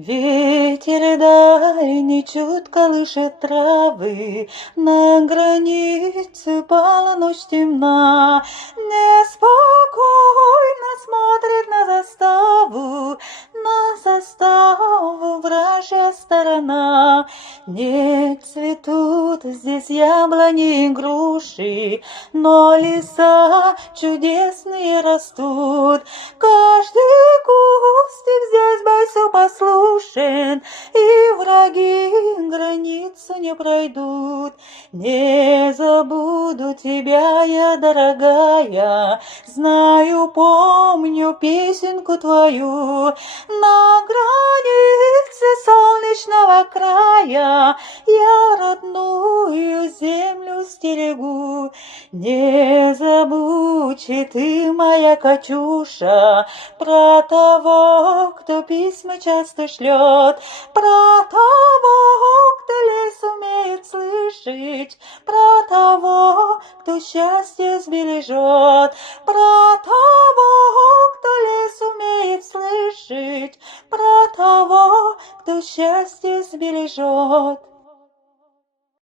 Ветер дальний чуть колышет травы, на границе полночь темна. Неспокойно смотрит на заставу вражья сторона. Не цветут здесь яблони и груши, но леса чудесные растут. Каждый кустик здесь бойцу послушен, и враги границу не пройдут. Не забуду тебя я, дорогая, знаю, помню песенку твою. На границе солнечного края я родную землю стерегу. Не забудь ты, моя Катюша, про того, кто письма часто шлет, про того, кто лес умеет слышать, про того, кто счастье сбережет, про того, кто лес умеет слышать, про того, кто счастье сбережет.